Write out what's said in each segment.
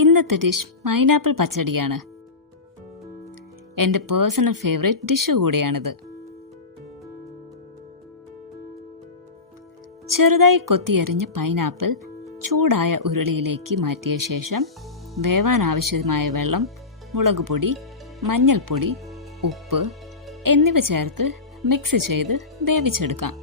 ഇന്നത്തെ dish pineapple പച്ചടിയാണ്. എൻ്റെ personal favourite dish കൂടിയാണിത്. ചെറുതായി കൊത്തിയരിഞ്ഞ പൈനാപ്പിൾ ചൂടായ ഉരുളിയിലേക്ക് മാറ്റിയ ശേഷം വേവാൻ ആവശ്യമായ വെള്ളം, മുളകുപൊടി, മഞ്ഞൾപ്പൊടി, ഉപ്പ് എന്നിവ ചേർത്ത് മിക്സ് ചെയ്ത് വേവിച്ചെടുക്കാം.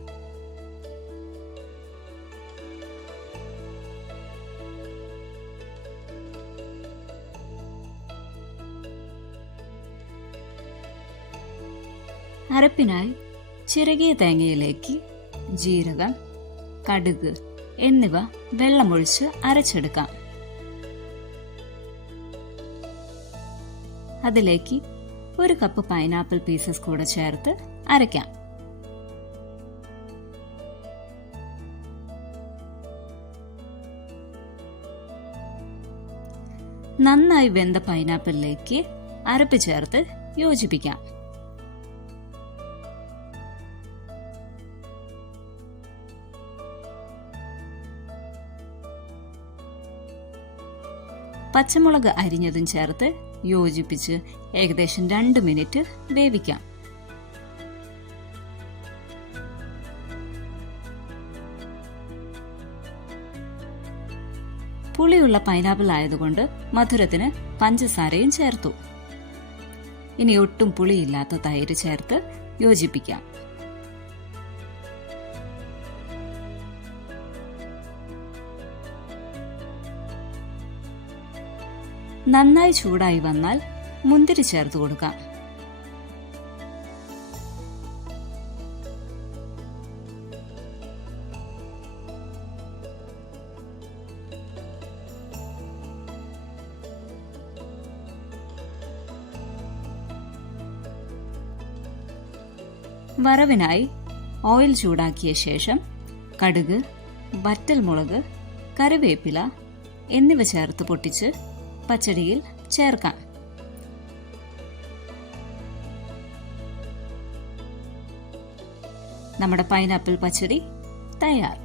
അരപ്പിനായി ചിരകിയ തേങ്ങയിലേക്ക് ജീരകം, കടുക് എന്നിവ വെള്ളമൊഴിച്ച് അരച്ചെടുക്കാം. അതിലേക്ക് 1 കപ്പ് പൈനാപ്പിൾ പീസസ് കൂടെ ചേർത്ത് അരയ്ക്കാം. നന്നായി വെന്ത പൈനാപ്പിളിലേക്ക് അരപ്പ് ചേർത്ത് യോജിപ്പിക്കാം. പച്ചമുളക് അരിഞ്ഞതും ചേർത്ത് യോജിപ്പിച്ച് ഏകദേശം 2 മിനിറ്റ് വേവിക്കാം. പുളിയുള്ള പൈനാപ്പിൾ ആയതുകൊണ്ട് മധുരത്തിന് പഞ്ചസാരയും ചേർത്തു. ഇനി ഒട്ടും പുളിയില്ലാത്ത തൈര് ചേർത്ത് യോജിപ്പിക്കാം. നന്നായി ചൂടായി വന്നാൽ മുന്തിരി ചേർത്ത് കൊടുക്കാം. വറവിനായി ഓയിൽ ചൂടാക്കിയ ശേഷം കടുക്, വറ്റൽമുളക്, കറിവേപ്പില എന്നിവ ചേർത്ത് പൊട്ടിച്ച് പച്ചടിയിൽ ചേർക്കാം. നമ്മുടെ പൈനാപ്പിൾ പച്ചടി തയ്യാർ.